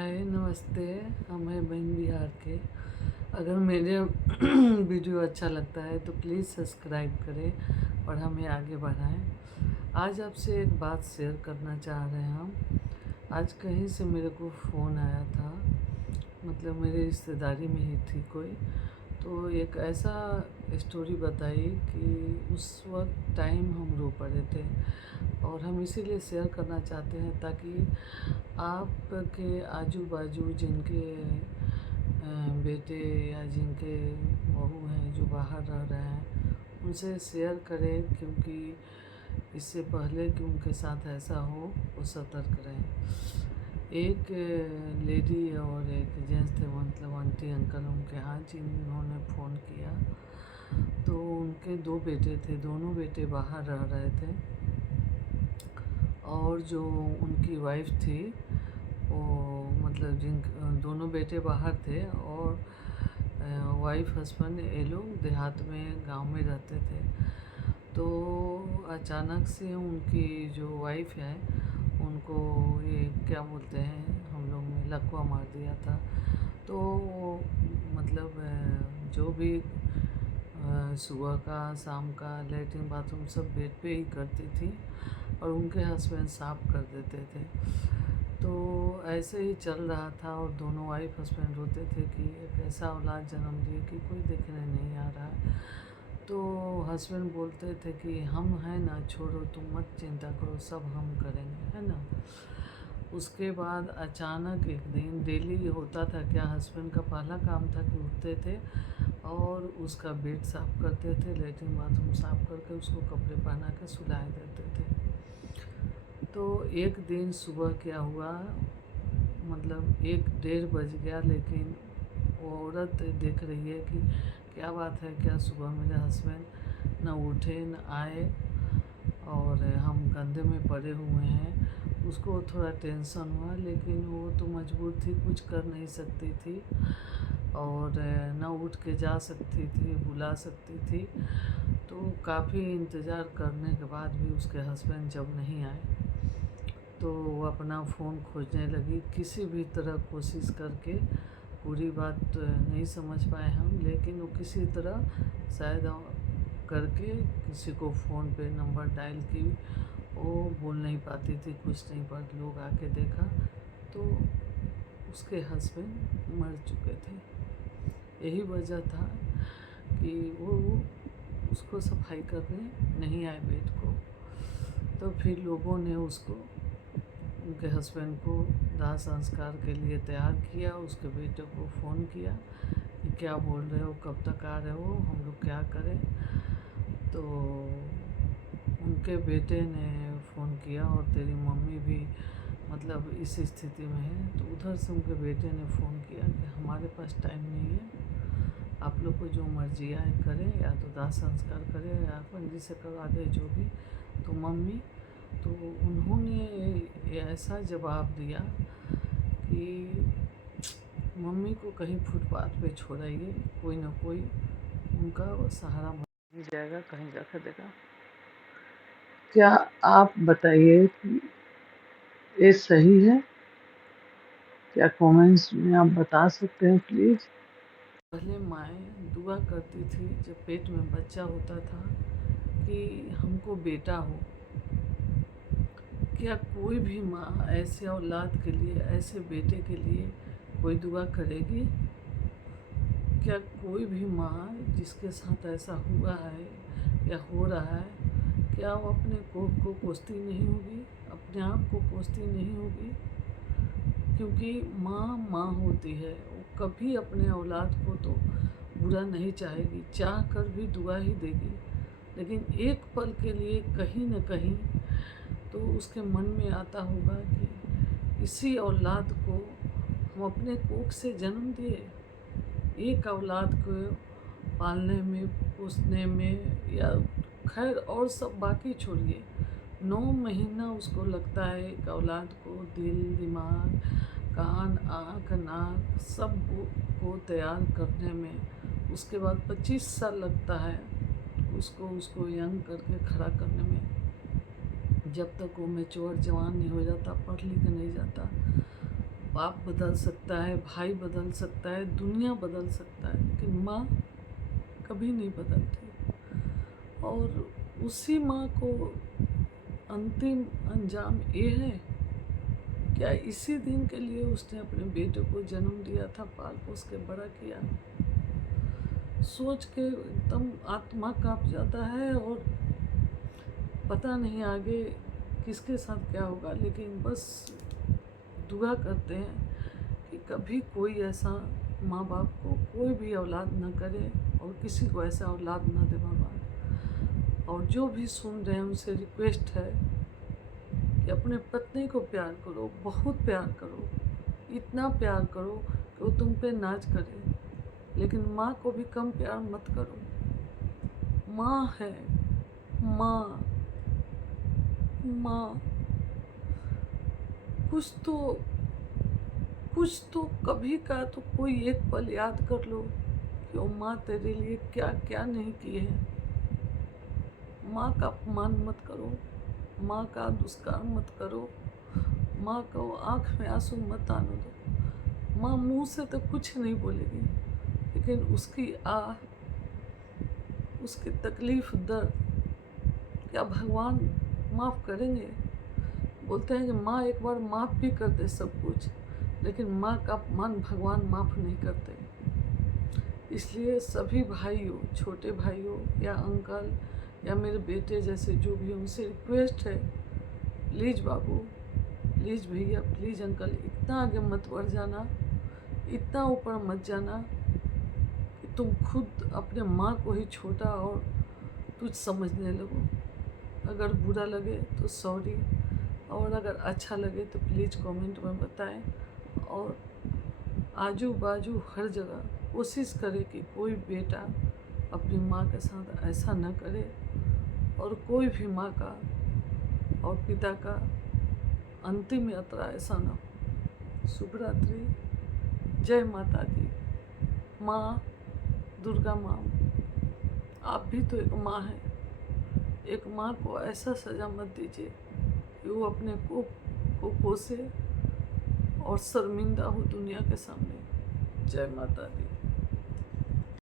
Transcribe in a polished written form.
हाय नमस्ते। हम हैं बहन बिहार के। अगर मेरे वीडियो अच्छा लगता है तो प्लीज़ सब्सक्राइब करें और हमें आगे बढ़ाएं। आज आपसे एक बात शेयर करना चाह रहे हैं हम। आज कहीं से मेरे को फ़ोन आया था, मतलब मेरे रिश्तेदारी में ही थी कोई, तो एक ऐसा स्टोरी बताई कि उस वक्त टाइम हम रो पड़े थे और हम इसीलिए शेयर करना चाहते हैं ताकि आपके आजू बाजू जिनके बेटे या जिनके बहू हैं जो बाहर रह रहे हैं उनसे शेयर करें, क्योंकि इससे पहले कि उनके साथ ऐसा हो वो सतर्क रहें। एक लेडी और एक जेंट्स थे, मतलब आंटी अंकल उनके यहाँ, जिन्होंने फ़ोन किया। तो उनके दो बेटे थे, दोनों बेटे बाहर रह रहे थे और जो उनकी वाइफ थी वो, मतलब जिन दोनों बेटे बाहर थे और वाइफ हस्बैंड ये लोग देहात में गांव में रहते थे। तो अचानक से उनकी जो वाइफ है उनको ये क्या बोलते हैं हम लोग में लकवा मार दिया था। तो मतलब जो भी सुबह का शाम का लेटरिन बाथरूम सब बेड पे ही करती थी और उनके हस्बैंड साफ कर देते थे। तो ऐसे ही चल रहा था और दोनों वाइफ हस्बैंड रोते थे कि एक ऐसा औलाद जन्म दिए कि कोई देखने नहीं आ रहा है। तो हस्बैंड बोलते थे कि हम हैं ना, छोड़ो तुम मत चिंता करो, सब हम करेंगे, है ना। उसके बाद अचानक एक दिन, डेली होता था क्या, हस्बैंड का पहला काम था कि उठते थे और उसका बेड साफ़ करते थे, लेटरिन बाथरूम साफ़ करके उसको कपड़े पहना के सुला देते थे। तो एक दिन सुबह क्या हुआ, मतलब 1-1:30 बज गया, लेकिन वो औरत देख रही है कि क्या बात है, क्या सुबह मेरे हस्बैंड न उठे न आए और हम कंधे में पड़े हुए हैं। उसको थोड़ा टेंशन हुआ, लेकिन वो तो मजबूर थी, कुछ कर नहीं सकती थी और न उठ के जा सकती थी, बुला सकती थी। तो काफ़ी इंतज़ार करने के बाद भी उसके हस्बैंड जब नहीं आए तो वो अपना फ़ोन खोजने लगी, किसी भी तरह कोशिश करके। पूरी बात तो नहीं समझ पाए हम, लेकिन वो किसी तरह शायद करके किसी को फ़ोन पे नंबर डायल की। वो बोल नहीं पाती थी, कुछ नहीं, पर लोग आके देखा तो उसके हस्बैंड मर चुके थे। यही वजह था कि वो उसको सफाई करने नहीं आए बेड को। तो फिर लोगों ने उसको, उनके हस्बैंड को दाह संस्कार के लिए तैयार किया। उसके बेटे को फ़ोन किया कि क्या बोल रहे हो, कब तक आ रहे हो, हम लोग क्या करें। तो उनके बेटे ने फ़ोन किया और तेरी मम्मी भी मतलब इस स्थिति में है। तो उधर से उनके बेटे ने फ़ोन किया कि हमारे पास टाइम नहीं है, आप लोग को जो मर्जी आए करें, या तो दाह संस्कार करें या पंडित से करवा दे, जो भी। तो मम्मी, तो उन्होंने ऐसा जवाब दिया कि मम्मी को कहीं फुटपाथ पे छोड़ाइए, कोई ना कोई उनका सहारा मिल जाएगा, कहीं जाकर देगा। क्या आप बताइए कि ये सही है? क्या कमेंट्स में आप बता सकते हैं प्लीज़? पहले माएँ दुआ करती थी जब पेट में बच्चा होता था कि हमको बेटा हो। क्या कोई भी माँ ऐसे औलाद के लिए, ऐसे बेटे के लिए कोई दुआ करेगी? क्या कोई भी माँ जिसके साथ ऐसा हुआ है या हो रहा है, क्या वो अपने कोख को कोसती नहीं होगी, अपने आप को कोसती नहीं होगी? क्योंकि माँ माँ होती है, वो कभी अपने औलाद को तो बुरा नहीं चाहेगी, चाह कर भी दुआ ही देगी। लेकिन एक पल के लिए कहीं न कहीं तो उसके मन में आता होगा कि इसी औलाद को हम अपने कोख से जन्म दिए। एक औलाद को पालने में, पोसने में, या खैर और सब बाकी छोड़िए, 9 महीना उसको लगता है एक औलाद को दिल, दिमाग, कान, आँख, नाक सब को तैयार करने में। उसके बाद 25 साल लगता है उसको यंग करके खड़ा करने में। जब तक वो मैच्योर जवान नहीं हो जाता, पढ़ लिख नहीं जाता, बाप बदल सकता है, भाई बदल सकता है, दुनिया बदल सकता है, लेकिन माँ कभी नहीं बदलती। और उसी माँ को अंतिम अंजाम ये है, क्या इसी दिन के लिए उसने अपने बेटे को जन्म दिया था, पाल पोस के बड़ा किया। सोच के एकदम आत्मा कांप जाता है, और पता नहीं आगे किसके साथ क्या होगा, लेकिन बस दुआ करते हैं कि कभी कोई ऐसा माँ बाप को कोई भी औलाद न करे, और किसी को ऐसा औलाद न दे भगवान। और जो भी सुन रहे हैं उनसे रिक्वेस्ट है कि अपने पत्नी को प्यार करो, बहुत प्यार करो, इतना प्यार करो कि वो तुम पे नाज करे, लेकिन माँ को भी कम प्यार मत करो। माँ है, माँ माँ कुछ तो कभी का तो कोई एक पल याद कर लो कि वो माँ तेरे लिए क्या क्या नहीं की है। माँ का अपमान मत करो, माँ का दुष्कार मत करो, माँ को आँख में आंसू मत आने दो। माँ मुंह से तो कुछ नहीं बोलेगी, लेकिन उसकी आह, उसकी तकलीफ, दर्द क्या भगवान माफ़ करेंगे? बोलते हैं कि माँ एक बार माफ़ भी कर दे सब कुछ, लेकिन माँ का अपमान भगवान माफ़ नहीं करते। इसलिए सभी भाइयों, छोटे भाइयों या अंकल या मेरे बेटे जैसे जो भी, उनसे रिक्वेस्ट है, प्लीज़ बाबू, प्लीज़ भैया, प्लीज़ अंकल, इतना आगे मत बढ़ जाना, इतना ऊपर मत जाना कि तुम खुद अपने माँ को ही छोटा और तुझ समझने लगो। अगर बुरा लगे तो सॉरी, और अगर अच्छा लगे तो प्लीज़ कमेंट में बताएं। और आजू बाजू हर जगह कोशिश करे कि कोई बेटा अपनी माँ के साथ ऐसा न करे, और कोई भी माँ का और पिता का अंतिम यात्रा ऐसा न हो। शुभ रात्रि, जय माता दी। माँ दुर्गा माँ, आप भी तो एक माँ हैं। एक माँ को ऐसा सज़ा मत दीजिए कि वो अपने को कोसे और शर्मिंदा हो दुनिया के सामने। जय माता दी।